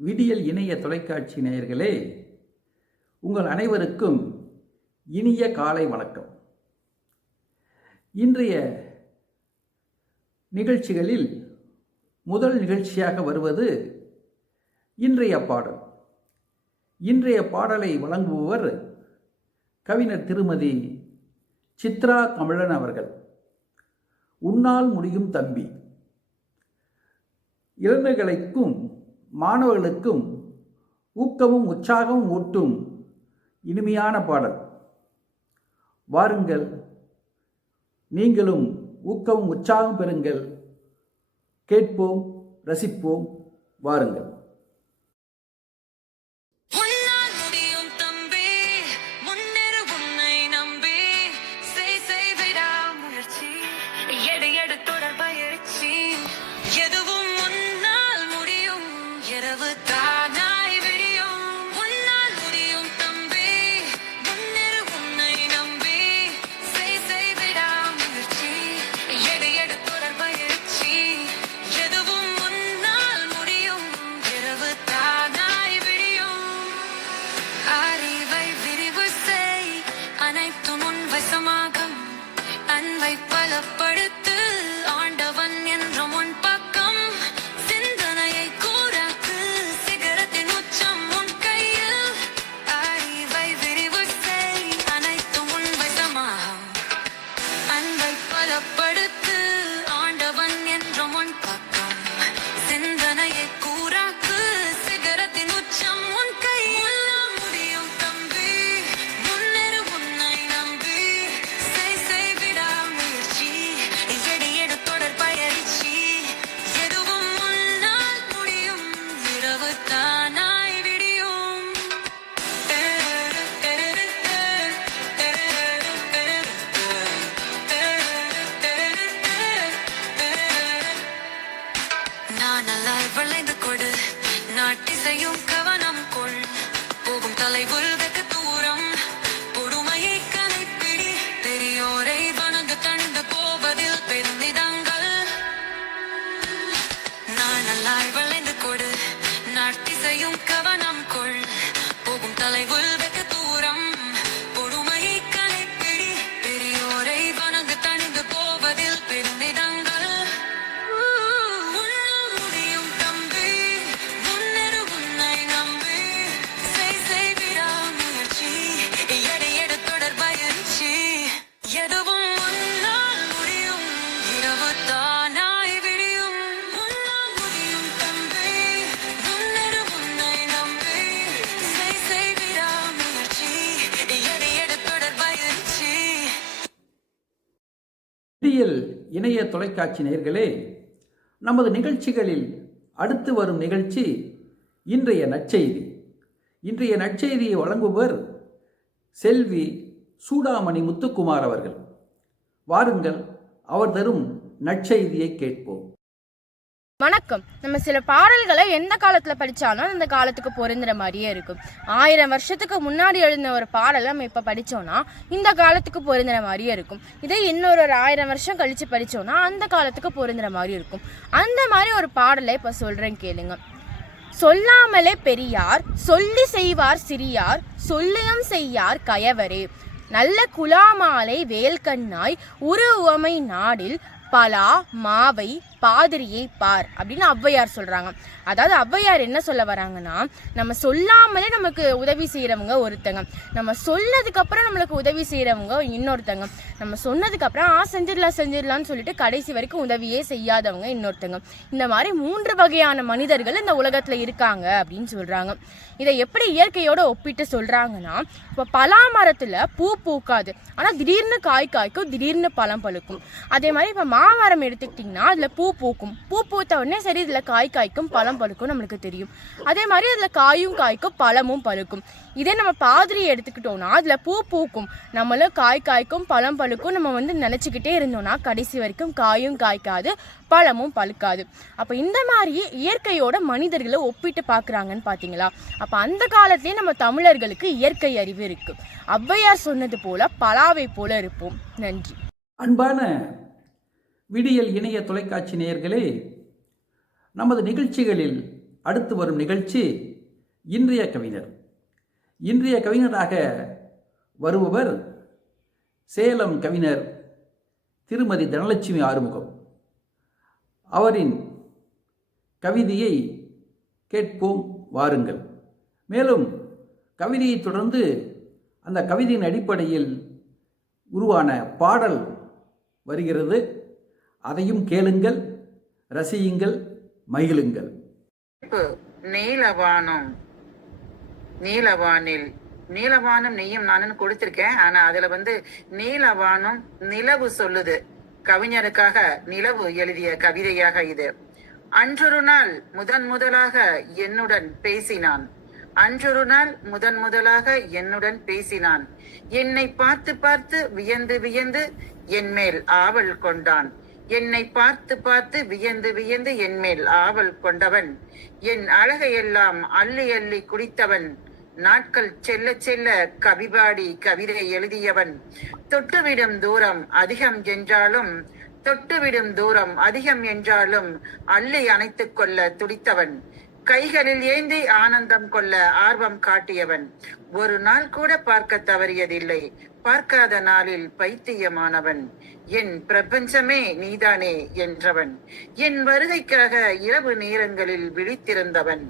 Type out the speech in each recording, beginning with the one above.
விடியல் இணைய தொலைக்காட்சி நேயர்களே உங்கள் அனைவருக்கும் இனிய காலை வணக்கம். இன்றைய நிகழ்ச்சிகளில் முதல் நிகழ்ச்சியாக வருவது இன்றைய பாடல். இன்றைய பாடலை வழங்குபவர் கவிஞர் திருமதி சித்ரா தமிழன் அவர்கள். உன்னால் முடியும் தம்பி. இளைஞர்களுக்கும் மாணவர்களுக்கும் ஊக்கமும் உற்சாகமும் ஊட்டும் இனிமையான பாடல். வாருங்கள் நீங்களும் ஊக்கமும் உற்சாகம் பெறுங்கள். கேட்போம் ரசிப்போம் வாருங்கள். தொலைக்காட்சி நேர்களே நமது நிகழ்ச்சிகளில் அடுத்து வரும் நிகழ்ச்சி இன்றைய நற்செய்தி. இன்றைய நற்செய்தியை வழங்குபவர் செல்வி சூடாமணி முத்துக்குமார் அவர்கள். வாருங்கள் அவர் தரும் நற்செய்தியை கேட்போம். வணக்கம். நம்ம சில பாடல்களை எந்த காலத்துல படிச்சாலும் அந்த காலத்துக்கு பொருந்துற மாதிரியே இருக்கும். ஆயிரம் வருஷத்துக்கு முன்னாடி எழுந்த ஒரு பாடலை நம்ம இப்ப படிச்சோம்னா இந்த காலத்துக்கு பொருந்துற மாதிரியே இருக்கும். இதே இன்னொரு ஒரு ஆயிரம் வருஷம் கழிச்சு படிச்சோம்னா அந்த காலத்துக்கு பொருந்துற மாதிரி இருக்கும். அந்த மாதிரி ஒரு பாடலை இப்போ சொல்கிறேன் கேளுங்க. சொல்லாமலே பெரியார் சொல்லி செய்வார் சிறியார் சொல்லியும் செய்யார் கயவரே. நல்ல குலாமாலை வேல்கண்ணாய் உரு உவமை நாடில் பலா மாவை பாதிரியை பார் அப்படின்னு ஔவையார் சொல்கிறாங்க அதாவது ஔவையார் என்ன சொல்ல வராங்கன்னா நம்ம சொல்லாமலே நமக்கு உதவி செய்கிறவங்க ஒருத்தங்க. நம்ம சொன்னதுக்கப்புறம் நம்மளுக்கு உதவி செய்கிறவங்க இன்னொருத்தங்க. நம்ம சொன்னதுக்கப்புறம் ஆ செஞ்சிடலாம் செஞ்சிடலாம்னு சொல்லிட்டு கடைசி வரைக்கும் உதவியே செய்யாதவங்க இன்னொருத்தங்க. இந்த மாதிரி மூன்று வகையான மனிதர்கள் இந்த உலகத்தில் இருக்காங்க அப்படின்னு சொல்கிறாங்க இதை எப்படி இயற்கையோட ஒப்பிட்டு சொல்கிறாங்கன்னா இப்போ பலா மரத்தில் பூ பூக்காது. ஆனால் திடீர்னு காய் காய்க்கும் திடீர்னு பழம் பழுக்கும். அதே மாதிரி இப்போ மாமரம் எடுத்துக்கிட்டிங்கன்னா அதில் பூ பூக்கும். பூ பூத்த உடனே சரி இதில் காய் காய்க்கும் பழம் பழுக்கும் நம்மளுக்கு தெரியும். அதே மாதிரி அதில் காயும் காய்க்கும் பழமும் பழுக்கும். இதே நம்ம பாதிரி எடுத்துக்கிட்டோம்னா அதில் பூ பூக்கும். நம்மளும் காய் காய்க்கும் பழம் பழுக்கும் நம்ம வந்து நினச்சிக்கிட்டே இருந்தோம்னா கடைசி வரைக்கும் காயும் காய்க்காது பழமும் பழுக்காது. அப்போ இந்த மாதிரி இயற்கையோட மனிதர்களை ஒப்பிட்டு பார்க்குறாங்கன்னு பார்த்தீங்களா அப்போ அந்த காலத்திலே நம்ம தமிழர்களுக்கு இயற்கை அறிவு இருக்குது ஔவையார் சொன்னது போல பலாவை போல இருப்போம். நன்றி. அன்பான விடியல் இணைய தொலைக்காட்சி நேயர்களே நமது நிகழ்ச்சிகளில் அடுத்து வரும் நிகழ்ச்சி இன்றைய கவிஞர். இன்றைய கவிஞராக வருபவர் சேலம் கவிஞர் திருமதி தனலட்சுமி ஆறுமுகம். அவரின் கவிதையை கேட்போம் வாருங்கள். மேலும் கவிதையை தொடர்ந்து அந்த கவிதையின் அடிப்படையில் உருவான பாடல் வருகிறது. அதையும் கேளுங்கள் ரசியுங்கள் மகிழுங்கள். நீலவானம். நீலவானில் நீலவானம் நீயும் நானும் கொடுத்திருக்கேன். ஆனா அதுல வந்து நீலவானம் நிலவு சொல்லுது. கவிஞருக்காக நிலவு எழுதிய கவிதையாக இது. அன்றொரு நாள் முதன் முதலாக என்னுடன் பேசினான். அன்றொரு நாள் முதன் முதலாக என்னுடன் பேசினான். என்னை பார்த்து பார்த்து வியந்து வியந்து என் மேல் ஆவல் கொண்டான். என்னை பார்த்து பார்த்து வியந்து வியந்து என்மேல் ஆவல் கொண்டவன். என் அழகையெல்லாம் அள்ளி அள்ளி குடித்தவன். நாட்கள் செல்ல செல்ல கவிபாடி கவிதை எழுதியவன். தொட்டுவிடும் தூரம் அதிகம் என்றாலும் தொட்டுவிடும் தூரம் அதிகம் என்றாலும் அள்ளி அணைத்துக் கொள்ள துடித்தவன். கைகளில் ஏந்தி ஆனந்தம் கொள்ள ஆர்வம் காட்டியவன். ஒரு நாள் கூட பார்க்க தவறியதில்லை. பார்க்காத நாளில் பைத்தியமானவன். என் பிரபஞ்சமே நீதானே என்றவன். என் வருகைக்காக இரவு நேரங்களில் விழித்திருந்தவன்.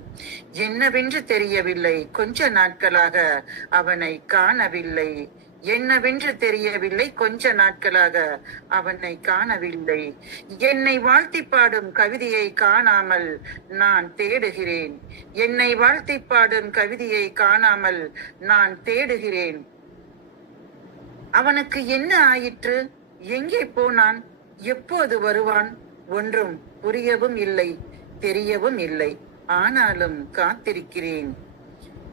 என்னவென்று தெரியவில்லை. கொஞ்ச நாட்களாக அவனை காணவில்லை. என்னவென்று தெரியவில்லை. கொஞ்ச நாட்களாக அவனை காணவில்லை. என்னை வாழ்த்தி பாடும் கவிதையை காணாமல் நான் தேடுகிறேன். என்னை வாழ்த்தி பாடும் கவிதையை காணாமல் நான் தேடுகிறேன். அவனுக்கு என்ன ஆயிற்று? எங்கே போனான்? எப்போது வருவான்? ஒன்றும் புரியவும் இல்லை தெரியவும் இல்லை. ஆனாலும் காத்திருக்கிறேன்.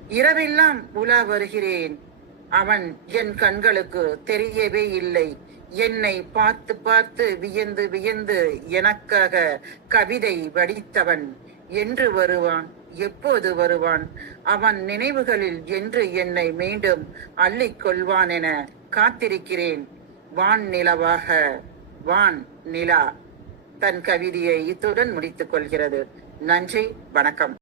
இரவெல்லாம் உலா வருகிறேன். அவன் என் கண்களுக்கு தெரியவே இல்லை. என்னை பார்த்து பார்த்து வியந்து வியந்து எனக்காக கவிதை வடித்தவன். என்று வருவான் எப்போது வருவான்? அவன் நினைவுகளில் என்று என்னை மீண்டும் அள்ளிக் கொள்வான் என காத்திருக்கிறேன். வான் நிலவாக வான் நிலா. தன் கவிதையை இத்துடன் முடித்துக் கொள்கிறது. நன்றி வணக்கம்.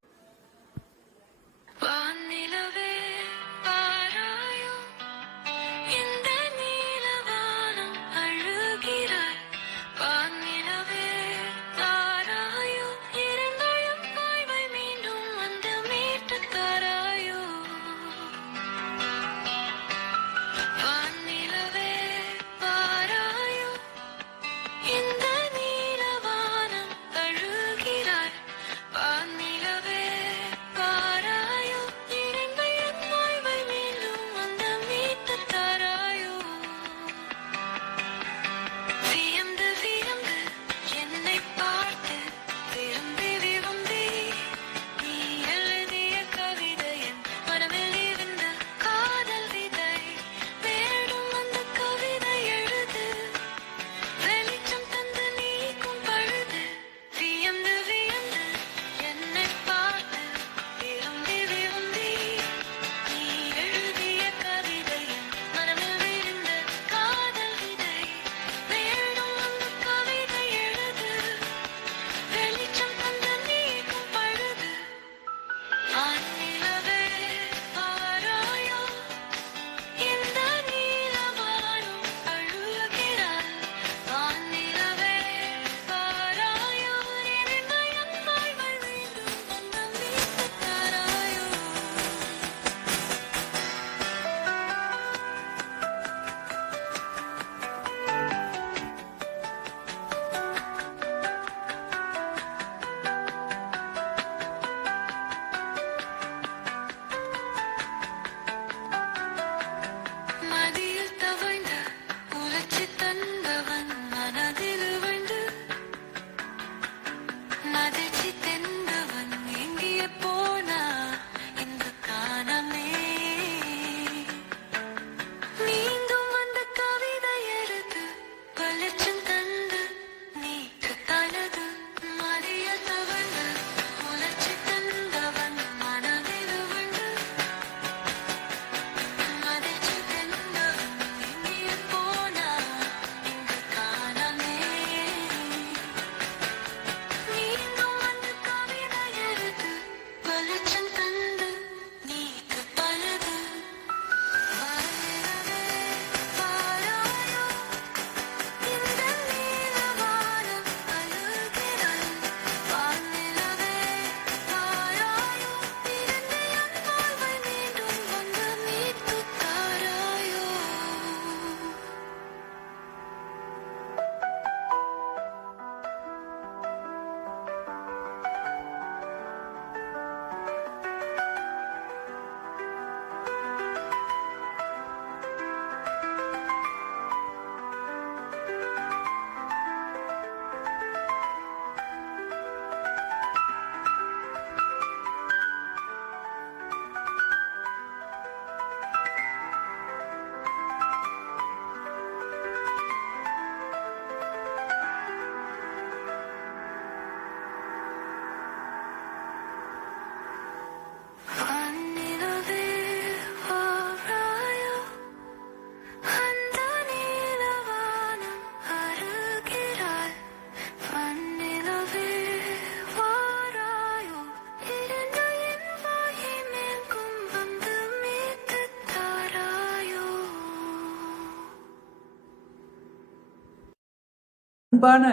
அன்பான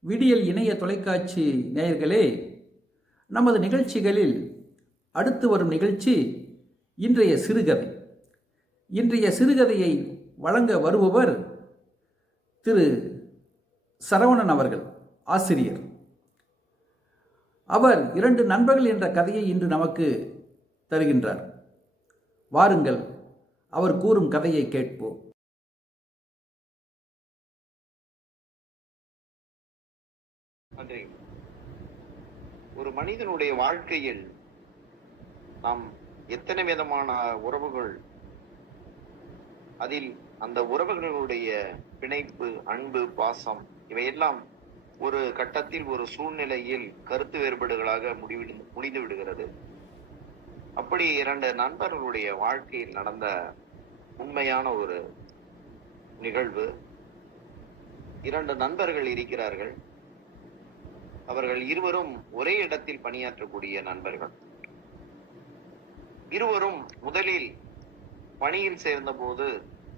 விடியல் இணைய தொலைக்காட்சி நேயர்களே நமது நிகழ்ச்சிகளில் அடுத்து வரும் நிகழ்ச்சி இன்றைய சிறுகதை. இன்றைய சிறுகதையை வழங்க வருபவர் திரு சரவணன் அவர்கள் ஆசிரியர். அவர் இரண்டு நண்பர்கள் என்ற கதையை இன்று நமக்கு தருகின்றார். வாருங்கள் அவர் கூறும் கதையை கேட்போம். நன்றி ஒரு மனிதனுடைய வாழ்க்கையில் நாம் எத்தனை விதமான உறவுகள் அதில் அந்த உறவுகளுடைய பிணைப்பு அன்பு பாசம் இவையெல்லாம் ஒரு கட்டத்தில் ஒரு சூழ்நிலையில் கருத்து வேறுபாடுகளாக முடிவிடு முடிந்து விடுகிறது. அப்படி இரண்டு நண்பர்களுடைய வாழ்க்கையில் நடந்த உண்மையான ஒரு நிகழ்வு. இரண்டு நண்பர்கள் இருக்கிறார்கள். அவர்கள் இருவரும் ஒரே இடத்தில் பணியாற்றக்கூடிய நண்பர்கள். இருவரும் முதலில் பணியில் சேர்ந்தபோது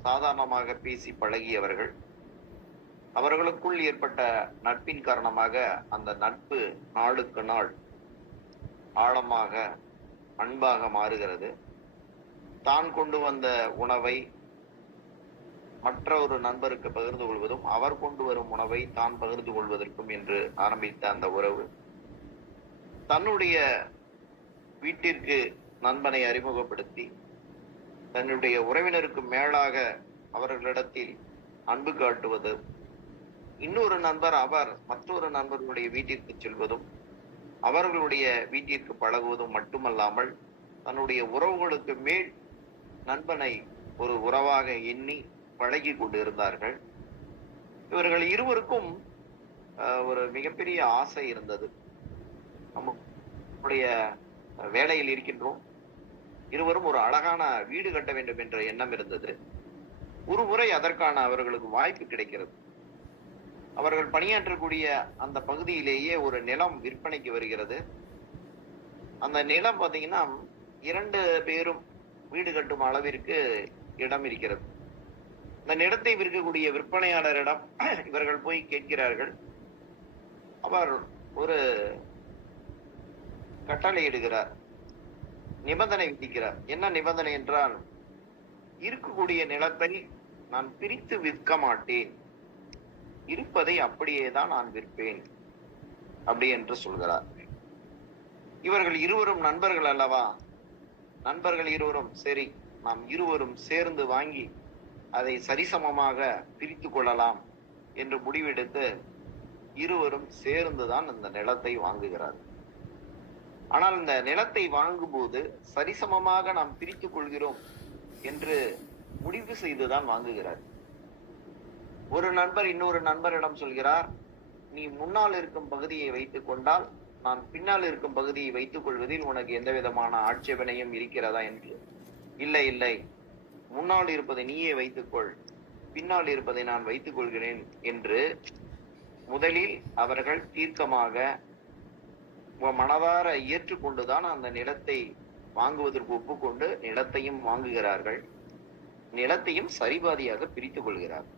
சாதாரணமாக பேசி பழகியவர்கள். அவர்களுக்குள் ஏற்பட்ட நட்பின் காரணமாக அந்த நட்பு நாளுக்கு நாள் ஆழமாக அன்பாக மாறுகிறது. தான் கொண்டு வந்த உணவை மற்ற ஒரு நண்பருக்கு பகிர்ந்து கொள்வதும் அவர் கொண்டு வரும் உணவை தான் பகிர்ந்து கொள்வதற்கும் என்று ஆரம்பித்த அந்த உறவு. தன்னுடைய வீட்டிற்கு நண்பனை அறிமுகப்படுத்தி தன்னுடைய உறவினருக்கு மேலாக அவர்களிடத்தில் அன்பு காட்டுவது இன்னொரு நண்பர் அவர் மற்றொரு நண்பர்களுடைய வீட்டிற்கு செல்வதும் அவர்களுடைய வீட்டிற்கு பழகுவதும் மட்டுமல்லாமல் தன்னுடைய உறவுகளுக்கு மேல் நண்பனை ஒரு உறவாக எண்ணி பழகி கொண்டு இருந்தார்கள் இவர்கள் இருவருக்கும் ஒரு மிகப்பெரிய ஆசை இருந்தது. நம்முடைய வேலையில் இருக்கின்றோம். இருவரும் ஒரு அழகான வீடு கட்ட வேண்டும் என்ற எண்ணம் இருந்தது. ஒரு முறை அதற்கான அவர்களுக்கு வாய்ப்பு கிடைக்கிறது. அவர்கள் பணியாற்றக்கூடிய அந்த பகுதியிலேயே ஒரு நிலம் விற்பனைக்கு வருகிறது. அந்த நிலம் பார்த்தீங்கன்னா இரண்டு பேரும் வீடு கட்டும் அளவிற்கு இடம் இருக்கிறது. அந்த நிலத்தை விற்கக்கூடிய விற்பனையாளரிடம் இவர்கள் போய் கேட்கிறார்கள். அவர் ஒரு கட்டளை இடுகிறார். நிபந்தனை விதிக்கிறார். என்ன நிபந்தனை என்றால் இருக்கக்கூடிய நிலத்தை நான் பிரித்து விற்க மாட்டேன். இருப்பதை அப்படியே தான் நான் விற்பேன். அப்படி என்று சொல்கிறார். இவர்கள் இருவரும் நண்பர்கள் அல்லவா? நண்பர்கள் இருவரும் சரி நாம் இருவரும் சேர்ந்து வாங்கி அதை சரிசமமாக பிரித்து கொள்ளலாம் என்று முடிவெடுத்து இருவரும் சேர்ந்துதான் அந்த நிலத்தை வாங்குகிறார் ஆனால் இந்த நிலத்தை வாங்கும்போது சரிசமமாக நாம் பிரித்துக் கொள்கிறோம் என்று முடிவு செய்துதான் வாங்குகிறார். ஒரு நண்பர் இன்னொரு நண்பரிடம் சொல்கிறார் நீ முன்னால் இருக்கும் பகுதியை வைத்துக் கொண்டால் நான் பின்னால் இருக்கும் பகுதியை வைத்துக் கொள்வதில் உனக்கு எந்த விதமான ஆட்சேபனையும் இருக்கிறதா? என்று. இல்லை இல்லை. முன்னால் இருப்பதை நீயே வைத்துக்கொள். பின்னால் இருப்பதை நான் வைத்துக் கொள்கிறேன் என்று முதலில் அவர்கள் தீர்க்கமாக மனதார ஏற்றுக்கொண்டுதான் அந்த நிலத்தை வாங்குவதற்கு ஒப்புக்கொண்டு நிலத்தையும் வாங்குகிறார்கள். நிலத்தையும் சரிபாதியாக பிரித்துக் கொள்கிறார்.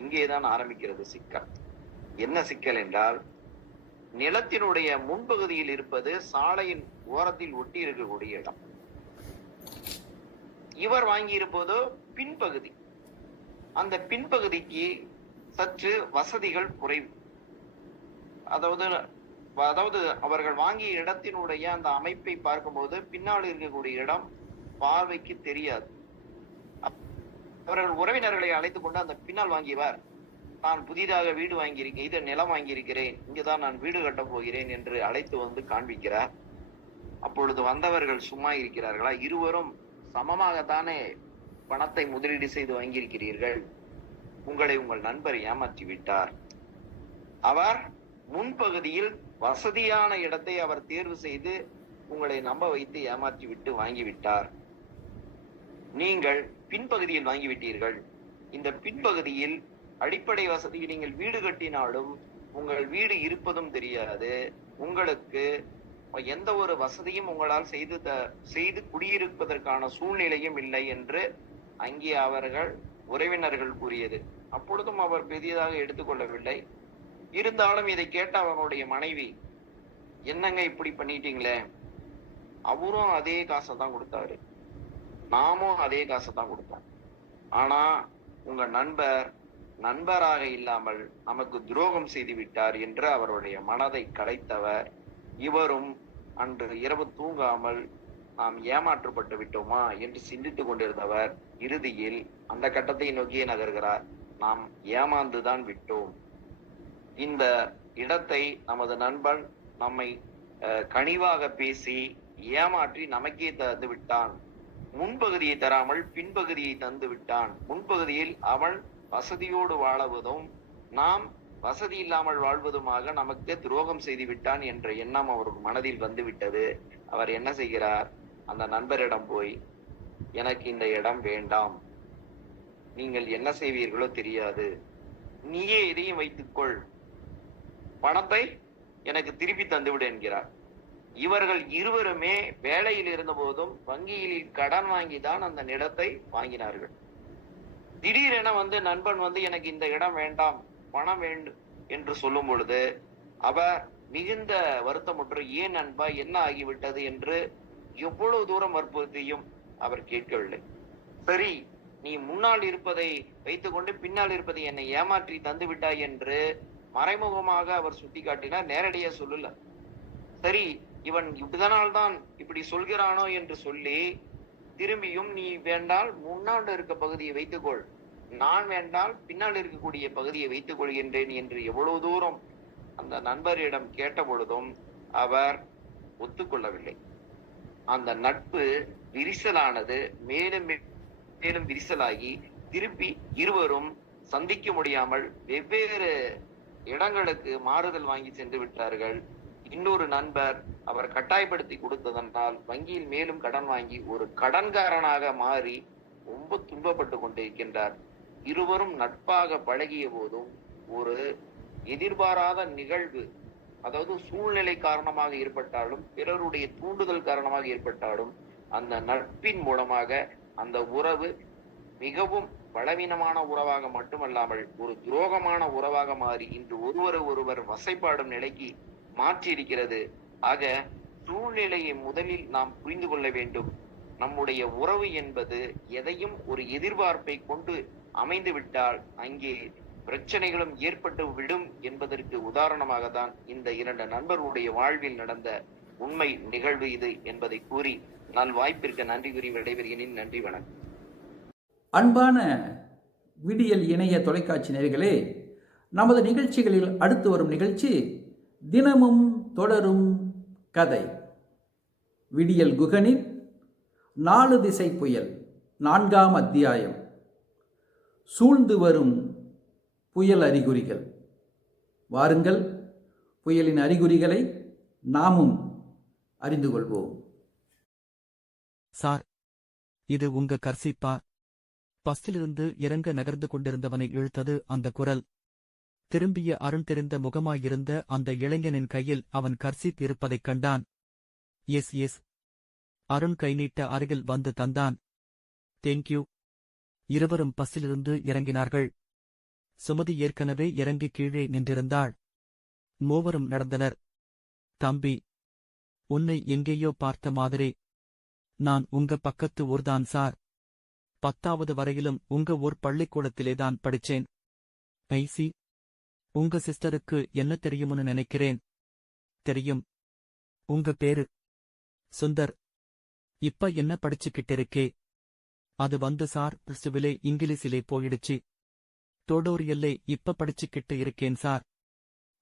இங்கேதான் ஆரம்பிக்கிறது சிக்கல். என்ன சிக்கல் என்றால் நிலத்தினுடைய முன்பகுதியில் இருப்பது சாலையின் ஓரத்தில் ஒட்டி இருக்கக்கூடிய இடம். இவர் வாங்கியிருப்பதோ பின்பகுதி. அந்த பின்பகுதிக்கு சற்று வசதிகள் குறைவு. அதாவது அதாவது அவர்கள் வாங்கிய இடத்தினுடைய அந்த அமைப்பை பார்க்கும்போது பின்னால் இருக்கக்கூடிய இடம் பார்வைக்கு தெரியாது. அவர்கள் உறவினர்களை அழைத்து கொண்டு அந்த பின்னால் வாங்கியவர் நான் புதிதாக வீடு வாங்கியிருக்கேன் இது நிலம் வாங்கியிருக்கிறேன் இங்குதான் நான் வீடு கட்டப் போகிறேன் என்று அழைத்து வந்து காண்பிக்கிறார். அப்பொழுது வந்தவர்கள் சும்மா இருக்கிறார்களா? இருவரும் சமமாகத்தானே பணத்தை முதலீடு செய்து வாங்கியிருக்கிறீர்கள்? உங்களை உங்கள் நண்பர் ஏமாற்றி விட்டார் அவர் முன்பகுதியில் வசதியான இடத்தை அவர் தேர்வு செய்து உங்களை நம்ப வைத்து ஏமாற்றி விட்டு வாங்கிவிட்டார். நீங்கள் பின்பகுதியில் வாங்கிவிட்டீர்கள். இந்த பின்பகுதியில் அடிப்படை வசதியை நீங்கள் வீடு கட்டினாலும் உங்கள் வீடு இருப்பதும் தெரியாது. உங்களுக்கு எந்த ஒரு வசதியும் உங்களால் செய்து த- செய்து குடியிருப்பதற்கான சூழ்நிலையும் இல்லை என்று அங்கே அவர்கள் உறவினர்கள் கூறியது. அப்பொழுதும் அவர் பெரியதாக எடுத்துக்கொள்ளவில்லை. இருந்தாலும் இதை கேட்ட அவருடைய மனைவி என்னங்க இப்படி பண்ணிட்டீங்களே? அவரும் அதே காசை தான் கொடுத்தாரு. நாமும் அதே காசை தான் கொடுத்தோம். ஆனா உங்க நண்பர் நண்பராக இல்லாமல் நமக்கு துரோகம் செய்து விட்டார் என்று அவருடைய மனதை கலைத்தவர் இவரும் அன்று இரவு தூங்காமல் நாம் ஏமாற்றப்பட்டு விட்டோமா என்று சிந்தித்துக் கொண்டிருந்தவர் இறுதியில் அந்த கட்டத்தை நோக்கியே நகர்கிறார். நாம் ஏமாந்துதான் விட்டோம். இந்த இடத்தை நமது நண்பன் நம்மை கனிவாக பேசி ஏமாற்றி நமக்கே தந்து விட்டான். முன்பகுதியை தராமல் பின்பகுதியை தந்து விட்டான். முன்பகுதியில் அவன் வசதியோடு வாழவதும் நாம் வசதி இல்லாமல் வாழ்வதுமாக நமக்கு துரோகம் செய்து விட்டான் என்ற எண்ணம் அவர் மனதில் வந்துவிட்டது. அவர் என்ன செய்கிறார்? அந்த நண்பரிடம் போய் எனக்கு இந்த இடம் வேண்டாம். நீங்கள் என்ன செய்வீர்களோ தெரியாது. நீயே இதையும் வைத்துக்கொள். பணத்தை எனக்கு திருப்பி தந்துவிடு என்கிறார். இவர்கள் இருவருமே வேலையில் இருந்த போதும் வங்கியில் கடன் வாங்கி தான் அந்த நிலத்தை வாங்கினார்கள். திடீரென வந்து நண்பன் வந்து எனக்கு இந்த இடம் வேண்டாம். பணம் வேண்டும் என்று சொல்லும் பொழுது அவ மிகுந்த வருத்தமுற்று ஏன் அன்பா என்ன ஆகிவிட்டது? என்று எவ்வளவு தூரம் வற்புறுத்தியும் அவர் கேட்கவில்லை. சரி நீ முன்னால் இருப்பதை வைத்துக்கொண்டு பின்னால் இருப்பதை என்னை ஏமாற்றி தந்து விட்டாய் என்று மறைமுகமாக அவர் சுட்டிக்காட்டினார். நேரடியா சொல்லல. சரி இவன் இதனால் தான் இப்படி சொல்கிறானோ? என்று சொல்லி திரும்பியும் நீ வேண்டால் முன்னாண்டு இருக்க பகுதியை வைத்துக்கொள். நான் வேண்டால் பின்னால் இருக்கக்கூடிய பகுதியை வைத்துக் கொள்கின்றேன் என்று எவ்வளவு தூரம் அந்த நண்பரிடம் கேட்ட பொழுதும் அவர் ஒத்துக்கொள்ளவில்லை. அந்த நட்பு விரிசலானது மேலும் மே- மேலும் விரிசலாகி திருப்பி இருவரும் சந்திக்க முடியாமல் வெவ்வேறு இடங்களுக்கு மாறுதல் வாங்கி சென்று விட்டார்கள். இன்னொரு நண்பர் அவர் கட்டாயப்படுத்தி கொடுத்ததனால் வங்கியில் மேலும் கடன் வாங்கி ஒரு கடன்காரனாக மாறி ரொம்ப துன்பப்பட்டு கொண்டிருக்கின்றார். இருவரும் நட்பாக பழகிய போதும் ஒரு எதிர்பாராத நிகழ்வு அதாவது சூழ்நிலை காரணமாக ஏற்பட்டாலும் பிறருடைய தூண்டுதல் காரணமாக ஏற்பட்டாலும் அந்த நட்பின் மூலமாக அந்த உறவு மிகவும் பலவீனமான உறவாக மட்டுமல்லாமல் ஒரு துரோகமான உறவாக மாறி இன்று ஒருவரை ஒருவர் வசைப்பாடும் நிலைக்கு மாற்றி இருக்கிறது ஆக சூழ்நிலையை முதலில் நாம் புரிந்து கொள்ள வேண்டும். நம்முடைய உறவு என்பது எதையும் ஒரு எதிர்பார்ப்பை கொண்டு அமைந்துவிட்டால் அங்கே பிரச்சனைகளும் ஏற்பட்டு விடும் என்பதற்கு உதாரணமாக தான் இந்த இரண்டு நண்பர்களுடைய வாழ்வில் நடந்த உண்மை நிகழ்வு இது என்பதை கூறி நான் வாய்ப்பிற்கு நன்றி கூறி விடைபெறுகிறேன். நன்றி வணக்கம். அன்பான விடியல் இணைய தொலைக்காட்சி நேர்களே நமது நிகழ்ச்சிகளில் அடுத்து வரும் நிகழ்ச்சி தினமும் தொடரும் கதை. விடியல் குகனின் நாலு திசை புயல் நான்காம் அத்தியாயம். சூழ்ந்து வரும் புயல் அறிகுறிகள். வாருங்கள் புயலின் அறிகுறிகளை நாமும் அறிந்து கொள்வோம். சார் இது உங்க கர்சிப்பா? பஸ்ஸிலிருந்து இறங்க நகர்ந்து கொண்டிருந்தவனை இழுத்தது அந்த குரல். திரும்பிய அருண் தெரிந்த முகமாயிருந்த அந்த இளைஞனின் கையில் அவன் கர்சிப் இருப்பதைக் கண்டான். S S. அருண் கை நீட்ட அருகில் வந்து தந்தான். தேங்க்யூ. இருவரும் பஸ்ஸிலிருந்து இறங்கினார்கள். சுமதி ஏற்கனவே இறங்கி கீழே நின்றிருந்தாள். மூவரும் நடந்தனர். தம்பி உன்னை எங்கேயோ பார்த்த மாதிரி. நான் உங்க பக்கத்து ஊர்தான் சார். பத்தாவது வரையிலும் உங்க ஊர் பள்ளிக்கூடத்திலேதான் படிச்சேன் ஐசி உங்க சிஸ்டருக்கு என்ன தெரியும்னு நினைக்கிறேன். தெரியும். உங்க பேரு சுந்தர். இப்ப என்ன படிச்சுக்கிட்டு இருக்கே அது வந்து சார் பிளஸ்டுவிலே இங்கிலீஷிலே போயிடுச்சு. டோடோரியல்லே இப்ப படிச்சுக்கிட்டு இருக்கேன் சார்.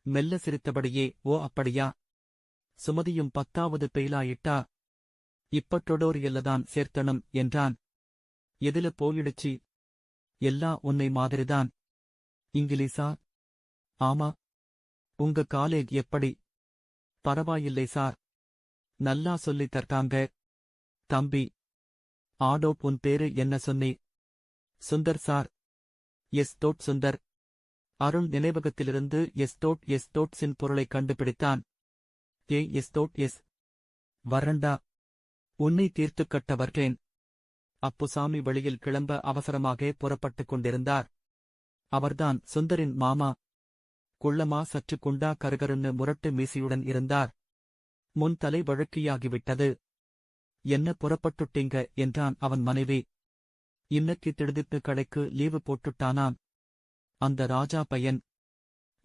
மெல்ல சிரித்தபடியே ஓ அப்படியா? சுமதியும் பத்தாவது பெயிலாயிட்டா? இப்ப டொடோர் எல்லதான் சேர்த்தனும் என்றான். எதுல போயிடுச்சு? எல்லா உன்னை மாதிரிதான். இங்கிலீஷா? ஆமா. உங்க காலேஜ் எப்படி? பரவாயில்லை சார். நல்லா சொல்லித் தர்த்தாங்க தம்பி ஆடோப் உன் பேரு என்ன சொன்னே சுந்தர் சார். எஸ் தோட் சுந்தர். அருண் நினைவகத்திலிருந்து எஸ் தோட் எஸ் தோட்ஸின் பொருளைக் கண்டுபிடித்தான். ஏ எஸ் தோட் எஸ். வரண்டா உன்னை தீர்த்துக் கட்ட வர்றேன். அப்புசாமி வெளியில் கிளம்ப அவசரமாக புறப்பட்டுக் கொண்டிருந்தார். அவர்தான் சுந்தரின் மாமா. குள்ளமா சற்று குண்டா கருகருன்னு முரட்டு மீசியுடன் இருந்தார். முன் தலை வழக்கியாகிவிட்டது. என்ன புறப்பட்டுட்டீங்க என்றான் அவன் மனைவி. இன்னைக்கு திடுதிப்பு கடைக்கு லீவு போட்டுட்டானான் அந்த ராஜா பையன்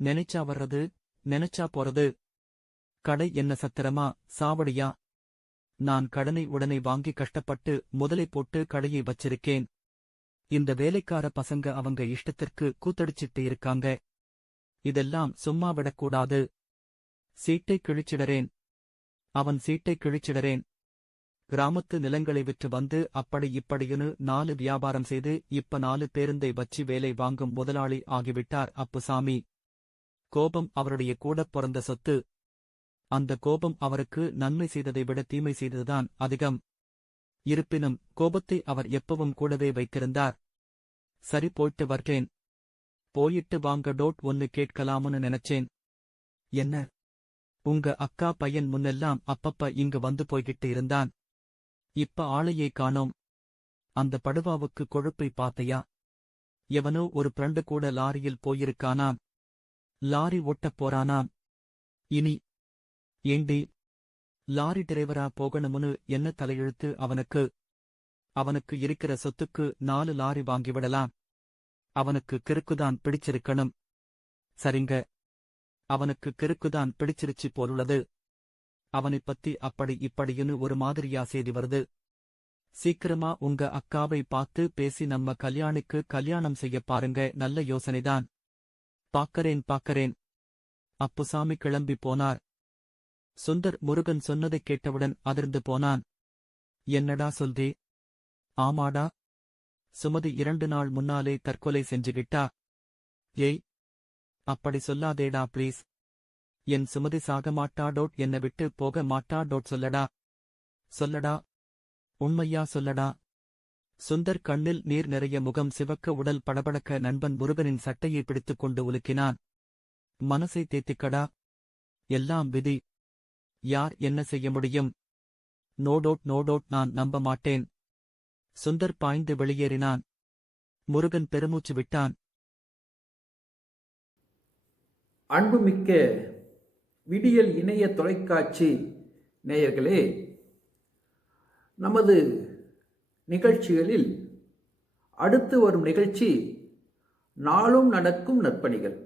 நினைச்சா வர்றது நினைச்சா போறது. கடை என்ன சத்திரமா சாவடியா? நான் கடனை உடனே வாங்கி கஷ்டப்பட்டு முதலை போட்டு கடையை வச்சிருக்கேன். இந்த வேலைக்கார பசங்க அவங்க இஷ்டத்திற்கு கூத்தடிச்சிட்டு இருக்காங்க. இதெல்லாம் சும்மா விடக்கூடாது. சீட்டை கிழிச்சிடறேன். அவன் சீட்டை கிழிச்சிடறேன். கிராமத்து நிலங்களை விற்று வந்து அப்படி இப்படியுன்னு நாலு வியாபாரம் செய்து இப்ப நாலு பேருந்தை வச்சு வேலை வாங்கும் முதலாளி ஆகிவிட்டார் அப்புசாமி. கோபம் அவருடைய கூடப் பிறந்த சொத்து. அந்த கோபம் அவருக்கு நன்மை செய்ததை விட தீமை செய்ததுதான் அதிகம். இருப்பினும் கோபத்தை அவர் எப்பவும் கூடவே வைத்திருந்தார். சரி போயிட்டு வர்றேன் போயிட்டு வாங்க டோட் ஒன்னு கேட்கலாம்னு நினைச்சேன். என்ன? உங்க அக்கா பையன் முன்னெல்லாம் அப்பப்ப இங்கு வந்து போய்கிட்டு இருந்தான். இப்ப ஆளையே காணோம். அந்த படுவாவுக்கு கொழுப்பை பார்த்தையா? எவனோ ஒரு பிரண்டு கூட லாரியில் போயிருக்கானாம் லாரி ஓட்டப் போறானாம் இனி ஏண்டி? லாரி டிரைவரா போகணும்னு என்ன தலையெழுத்து அவனுக்கு? அவனுக்கு இருக்கிற சொத்துக்கு நாலு லாரி வாங்கிவிடலாம் அவனுக்கு கிறுக்குதான் பிடிச்சிருக்கணும். சரிங்க. அவனுக்கு கிறுக்குதான் பிடிச்சிருச்சு போலுள்ளது. அவனைப் பத்தி அப்படி இப்படின்னு ஒரு மாதிரியா செய்தி வருது. சீக்கிரமா உங்க அக்காவை பார்த்து பேசி நம்ம கல்யாணுக்கு கல்யாணம் செய்ய பாருங்க நல்ல யோசனைதான். பாக்கறேன் பாக்கறேன். அப்புசாமி கிளம்பி போனார். சுந்தர் முருகன் சொன்னதைக் கேட்டவுடன் அதிர்ந்து போனான். என்னடா சொல்தே ஆமாடா. சுமதி இரண்டு நாள் முன்னாலே தற்கொலை செஞ்சுகிட்டா? ஏய் அப்படி சொல்லாதேடா ப்ளீஸ் என் சுமதி சாக மாட்டாடோட் என்னை விட்டு போக மாட்டாடோட் சொல்லடா. சொல்லடா. உண்மையா சொல்லடா. சுந்தர் கண்ணில் நீர் நிறைய முகம் சிவக்க உடல் படபடக்க நண்பன் முருகனின் சட்டையை பிடித்துக் கொண்டு உலுக்கினான். மனசை தேத்திக்கடா. எல்லாம் விதி. யார் என்ன செய்ய முடியும்? நோடோட் நோடோட் நான் நம்ப மாட்டேன். சுந்தர் பாய்ந்து வெளியேறினான். முருகன் பெருமூச்சு விட்டான். அன்புமிக்க விடியல் இணைய தொலைக்காட்சி நேயர்களே நமது நிகழ்ச்சிகளில் அடுத்து வரும் நிகழ்ச்சி நாளும் நடக்கும் நற்பணிகள்.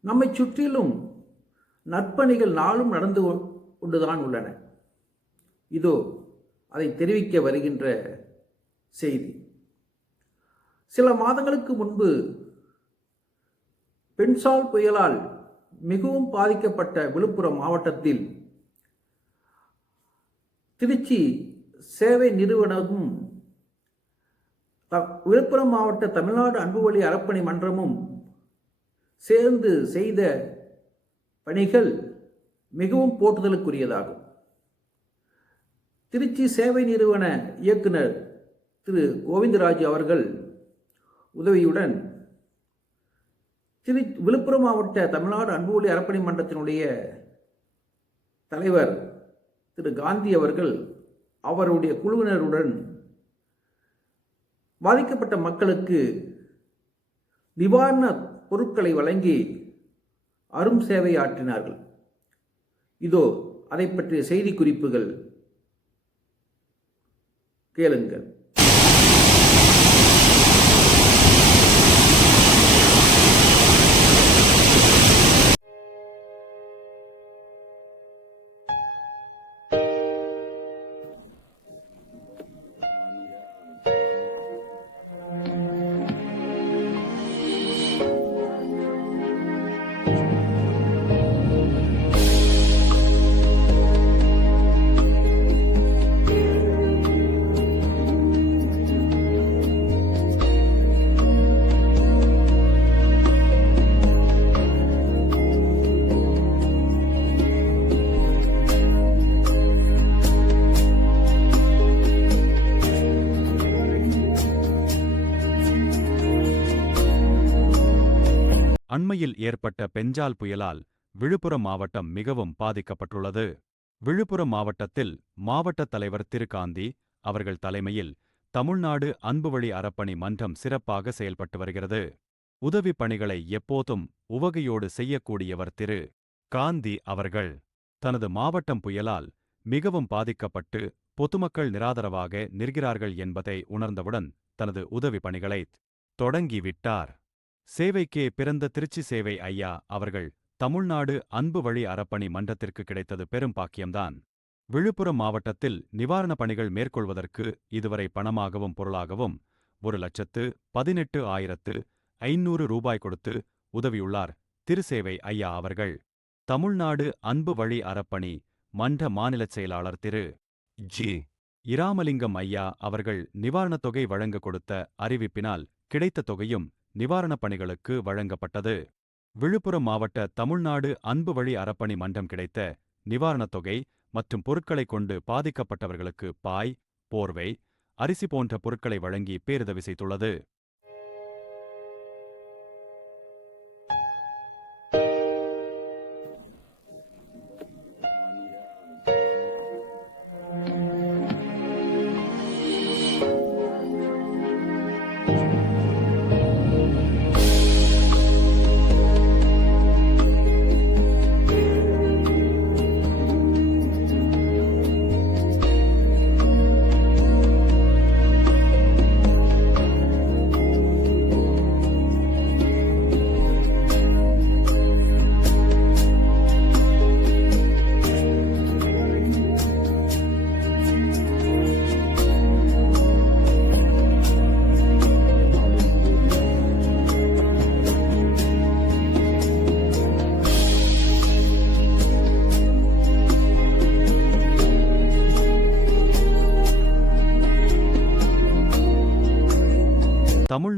நம்மை சுற்றிலும் நற்பணிகள் நாளும் நடந்து கொண்டுதான் உள்ளன. இதோ அதை தெரிவிக்க வருகின்ற செய்தி. சில மாதங்களுக்கு முன்பு பென்சால் புயலால் மிகவும் பாதிக்கப்பட்ட விழுப்புரம் மாவட்டத்தில் திருச்சி சேவை நிறுவனமும் த- விழுப்புரம் மாவட்ட தமிழ்நாடு அன்புவழி அறப்பணி மன்றமும் சேர்ந்து செய்த பணிகள் மிகவும் போற்றுதலுக்குரியதாகும். திருச்சி சேவை நிறுவன இயக்குனர் திரு கோவிந்தராஜ் அவர்கள் உதவியுடன் திரு விழுப்புரம் மாவட்ட தமிழ்நாடு அன்புவழி அறப்பணி மன்றத்தினுடைய தலைவர் திரு காந்தி அவர்கள் அவருடைய குழுவினருடன் பாதிக்கப்பட்ட மக்களுக்கு நிவாரண பொருட்களை வழங்கி அரும் சேவை ஆற்றினார்கள் இதோ அதை பற்றிய செய்தி குறிப்புகள் கேளுங்கள். அண்மையில் ஏற்பட்ட பெஞ்சால் புயலால் விழுப்புரம் மாவட்டம் மிகவும் பாதிக்கப்பட்டுள்ளது. விழுப்புரம் மாவட்டத்தில் மாவட்ட தலைவர் திரு காந்தி அவர்கள் தலைமையில் தமிழ்நாடு அன்புவழி அறப்பணி மன்றம் சிறப்பாக செயல்பட்டு வருகிறது. உதவிப் பணிகளை எப்போதும் உவகையோடு செய்யக்கூடியவர் திரு. காந்தி அவர்கள். தனது மாவட்டம் புயலால் மிகவும் பாதிக்கப்பட்டு பொதுமக்கள் நிராதரவாக நிற்கிறார்கள் என்பதை உணர்ந்தவுடன் தனது உதவி பணிகளை தொடங்கிவிட்டார். சேவைக்கே பிறந்த திருச்சி சேவை ஐயா அவர்கள் தமிழ்நாடு அன்பு வழி அறப்பணி மன்றத்திற்கு கிடைத்தது பெரும் பாக்கியம்தான். விழுப்புரம் மாவட்டத்தில் நிவாரணப் பணிகள் மேற்கொள்வதற்கு இதுவரை பணமாகவும் பொருளாகவும் ஒரு லட்சத்து பதினெட்டு ஆயிரத்து ஐநூறு ரூபாய் கொடுத்து உதவியுள்ளார் திருசேவை ஐயா அவர்கள். தமிழ்நாடு அன்பு வழி அறப்பணி மன்ற மாநிலச் செயலாளர் திரு. ஜி. இராமலிங்கம் ஐயா அவர்கள் நிவாரணத் தொகை வழங்க கொடுத்த அறிவிப்பினால் கிடைத்த தொகையும் நிவாரணப் பணிகளுக்கு வழங்கப்பட்டது. விழுப்புரம் மாவட்ட தமிழ்நாடு அன்பு வழி அறப்பணி மன்றம் கிடைத்த நிவாரணத் தொகை மற்றும் பொருட்களைக் கொண்டு பாதிக்கப்பட்டவர்களுக்கு பாய் போர்வை அரிசி போன்ற பொருட்களை வழங்கி பேருதவி செய்துள்ளது.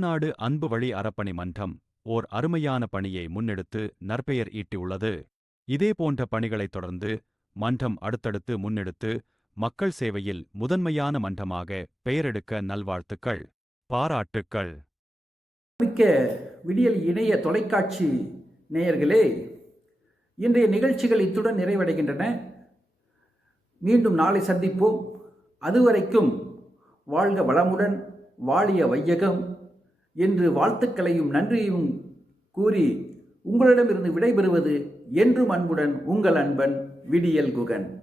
தமிழ்நாடு அன்பு வழி அறப்பணி மன்றம் ஓர் அருமையான பணியை முன்னெடுத்து நற்பெயர் ஈட்டியுள்ளது. இதேபோன்ற பணிகளைத் தொடர்ந்து மன்றம் அடுத்தடுத்து முன்னெடுத்து மக்கள் சேவையில் முதன்மையான மன்றமாக பெயரெடுக்க நல்வாழ்த்துக்கள். பாராட்டுக்கள். மிக்க விடியல் இணைய தொலைக்காட்சி நேயர்களே இன்றைய நிகழ்ச்சிகள் இத்துடன் நிறைவடைகின்றன. மீண்டும் நாளை சந்திப்போம். அதுவரைக்கும் வாழ்க வளமுடன் வாழிய வையகம். என்று வாழ்த்துக்களையும் நன்றியும் கூறி உங்களிடமிருந்து விடைபெறுவது என்றும் அன்புடன் உங்கள் அன்பன் விடியல் குகன்.